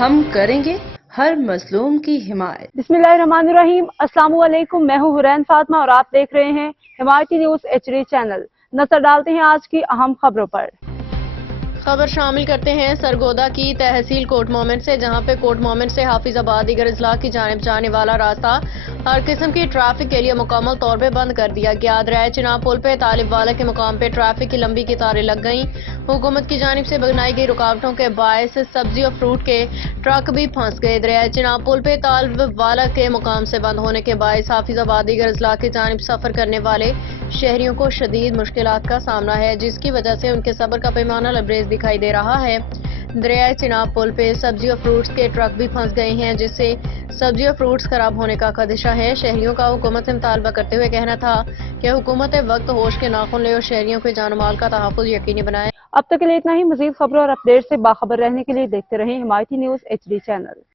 ہم کریں گے ہر مظلوم کی حمایت۔ بسم اللہ الرحمن الرحیم۔ السلام علیکم، میں ہوں حرین فاطمہ اور آپ دیکھ رہے ہیں حمایتی نیوز HD چینل۔ نظر ڈالتے ہیں آج کی اہم خبروں پر۔ خبر شامل کرتے ہیں سرگودا کی تحصیل کوٹ مومنٹ سے، جہاں پہ کوٹ مومنٹ سے حافظ آباد دیگر اضلاع کی جانب جانے والا راستہ ہر قسم کی ٹریفک کے لیے مکمل طور پہ بند کر دیا گیا۔ دریائے چناب پل پہ طالب والا کے مقام پہ ٹریفک کی لمبی قطاریں لگ گئیں۔ حکومت کی جانب سے بنائی گئی رکاوٹوں کے باعث سبزی اور فروٹ کے ٹرک بھی پھنس گئے۔ دریائے چناب پل پہ طالب والا کے مقام سے بند ہونے کے باعث حافظ آباد دیگر اضلاع کی جانب سفر کرنے والے شہریوں کو شدید مشکلات کا سامنا ہے، جس کی وجہ سے ان کے صبر کا پیمانہ لبریز دکھائی دے رہا ہے۔ دریائے چناب پل پہ سبزی اور فروٹس کے ٹرک بھی پھنس گئے ہیں، جس سے سبزی اور فروٹس خراب ہونے کا خدشہ ہے۔ شہریوں کا حکومت سے مطالبہ کرتے ہوئے کہنا تھا کہ حکومت وقت ہوش کے ناخن لے اور شہریوں کے جان و مال کا تحفظ یقینی بنائے۔ اب تک کے لیے اتنا ہی۔ مزید خبروں اور اپڈیٹ سے باخبر رہنے کے لیے دیکھتے رہیں حمایتی نیوز HD چینل۔